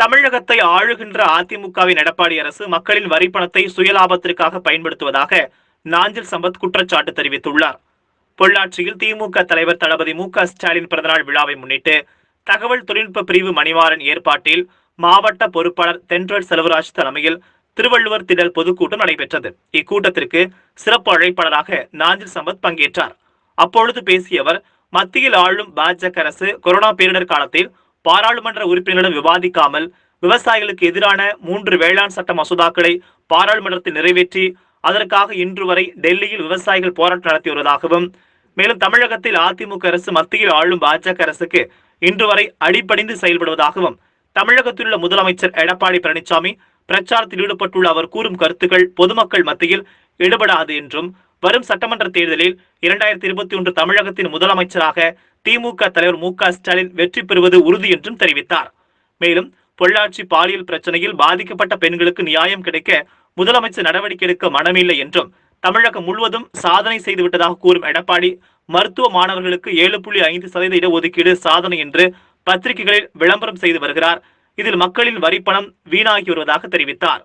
தமிழகத்தை ஆளுகின்ற அதிமுகவின் எடப்பாடி அரசு மக்களின் வரிப்பணத்தை சுயலாபத்திற்காக பயன்படுத்துவதாக நாஞ்சில் சம்பத் குற்றச்சாட்டு தெரிவித்துள்ளார். பொள்ளாச்சியில் திமுக தலைவர் தளபதி மு க ஸ்டாலின் பிறந்தநாள் விழாவை முன்னிட்டு தகவல் தொழில்நுட்ப பிரிவு மணிவாரன் ஏற்பாட்டில் மாவட்ட பொறுப்பாளர் தென்றல் செல்வராஜ் தலைமையில் திருவள்ளுவர் திடல் பொதுக்கூட்டம் நடைபெற்றது. இக்கூட்டத்திற்கு சிறப்பு அழைப்பாளராக நாஞ்சில் சம்பத் பங்கேற்றார். அப்பொழுது பேசிய அவர் மத்தியில் ஆளும் பாஜக அரசு கொரோனா பேரிடர் காலத்தில் பாராளுமன்ற உறுப்பினரிடம் விவாதிக்காமல் விவசாயிகளுக்கு எதிரான மூன்று வேளாண் சட்ட மசோதாக்களை பாராளுமன்றத்தில் நிறைவேற்றி அதற்காக இன்று வரை டெல்லியில் விவசாயிகள் போராட்டம் நடத்தி வருவதாகவும் மேலும் தமிழகத்தில் அதிமுக அரசு மத்தியில் ஆளும் பாஜக அரசுக்கு இன்று வரை அடிபணிந்து செயல்படுவதாகவும் தமிழகத்தில் உள்ள முதலமைச்சர் எடப்பாடி பழனிசாமி பிரச்சாரத்தில் ஈடுபட்டுள்ள அவர் கூறும் கருத்துக்கள் பொதுமக்கள் மத்தியில் ஈடுபடாது என்றும் வரும் சட்டமன்ற தேர்தலில் இரண்டாயிரத்தி இருபத்தி ஒன்று தமிழகத்தின் முதலமைச்சராக திமுக தலைவர் மு க ஸ்டாலின் வெற்றி பெறுவது உறுதி என்றும் தெரிவித்தார். மேலும் பொள்ளாச்சி பாலியல் பிரச்சனையில் பாதிக்கப்பட்ட பெண்களுக்கு நியாயம் கிடைக்க முதலமைச்சர் நடவடிக்கை எடுக்க மனமில்லை என்றும் தமிழகம் முழுவதும் சாதனை செய்துவிட்டதாக கூறும் எடப்பாடி மருத்துவ மாணவர்களுக்கு ஏழு புள்ளி ஐந்து சதவீத இடஒதுக்கீடு சாதனை என்று பத்திரிகைகளில் விளம்பரம் செய்து வருகிறார். இதில் மக்களின் வரிப்பணம் வீணாகி வருவதாக தெரிவித்தார்.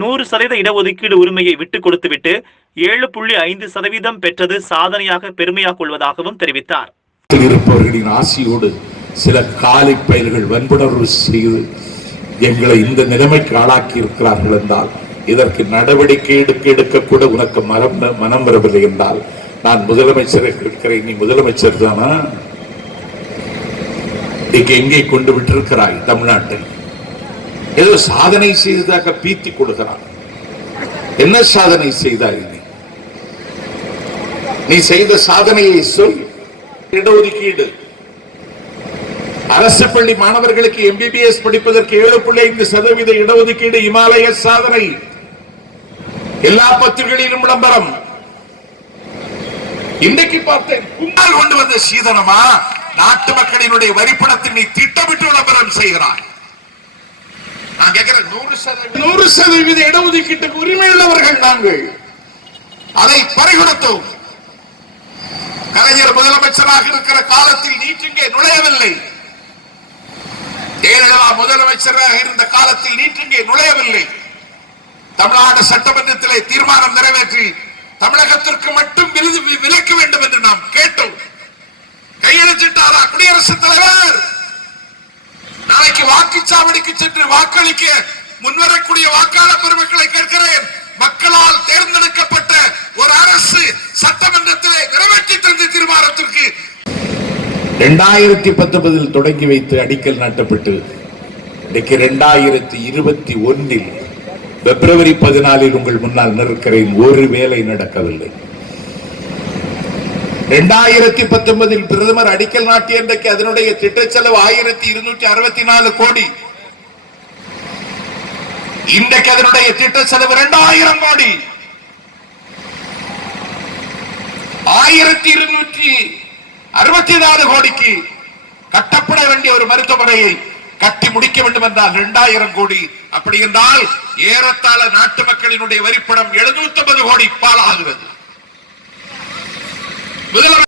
நூறு சதவீத இடஒதுக்கீடு உரிமையை விட்டுக் கொடுத்துவிட்டு ஏழு புள்ளி ஐந்து சதவீதம் பெற்றது சாதனையாக பெருமையாக கொள்வதாகவும் தெரிவித்தார். இருப்பவர்களின் ஆசையோடு சில காலை பயிர்கள் வன்புணர்வு செய்து எங்களை இந்த நிலைமைக்கு ஆளாக்கி இருக்கிறார்கள் என்றால் இதற்கு நடவடிக்கை எடுக்க எடுக்க கூட உனக்கு மனம் மனம் வரவில்லை என்றால் நான் முதலமைச்சரை கேட்கிறேன். நீ முதலமைச்சர் தானா? இங்கே எங்கே கொண்டு விட்டிருக்கிறாய் தமிழ்நாட்டை? ஏதோ சாதனை செய்ததாக பீத்தி கொடுக்கிறான். என்ன சாதனை செய்தாய் நீ? நீ செய்த சாதனையை சொல். இடஒதுக்கீடு. அரசு பள்ளி மாணவர்களுக்கு எம்பிபிஎஸ் படிப்பதற்கு ஏழு புள்ளி ஐந்து சதவீத இடஒதுக்கீடு இமாலய சாதனை. எல்லா பத்திரிகைகளிலும் விளம்பரம். இன்றைக்கு பார்த்தேன் கும்பல் கொண்டு வந்த சீதனமா? நாட்டு மக்களினுடைய வரிப்பணத்தை நீ திட்டமிட்டு விளம்பரம் செய்கிறாய். நான் கேட்கிறேன் நூறு சதவீத நூறு சதவீத இடஒதுக்கீட்டுக்கு உரிமை உள்ளவர்கள் நாங்கள். அதை பறிகொடுத்தோம். கலைஞர் முதலமைச்சராக இருக்கிற காலத்தில் நீட் இங்கே நுழையவில்லை. ஜெயலலிதா முதலமைச்சராக இருந்த காலத்தில் நீட் இங்கே நுழையவில்லை. தமிழ்நாடு சட்டமன்றத்திலே தீர்மானம் நிறைவேற்றி தமிழகத்திற்கு மட்டும் வாக்குச்சாவடிக்கு சென்று வாக்களிக்க முன்வரக்கூடிய வாக்காளர் பெருமக்களை கேட்கிறேன். மக்களால் தேர்ந்தெடுக்கப்பட்ட ஒரு அரசு சட்டமன்றத்திலே நிறைவேற்றி தந்த தீர்மானத்திற்கு இரண்டாயிரத்தி பத்தொன்பதில் தொடங்கி வைத்து அடிக்கல் நாட்டப்பட்டு இன்னைக்கு இரண்டாயிரத்தி இருபத்தி ஒன்றில் பிப்ரவரி பதினாலில் உங்கள் முன்னால் நிற்கிறேன் ஒரு வேலை நடக்கவில்லை. இரண்டாயிரத்தி பத்தொன்பதில் பிரதமர் அடிக்கல் நாட்டிய இன்றைக்கு அதனுடைய திட்ட செலவு ஆயிரத்தி இருநூற்றி அறுபத்தி நாலு கோடி. இன்றைக்கு அதனுடைய திட்ட செலவு இரண்டாயிரம் கோடி. ஆயிரத்தி இருநூற்றி அறுபத்தி நாலு கோடிக்கு கட்டப்பட வேண்டிய ஒரு மருத்துவமனையை கட்டி முடிக்க வேண்டும் என்றால் இரண்டாயிரம் கோடி. அப்படி என்றால் ஏறத்தாழ நாட்டு மக்களினுடைய வரிப்படம் எழுநூத்தி கோடி பாலாகிறது முதலமைச்சர்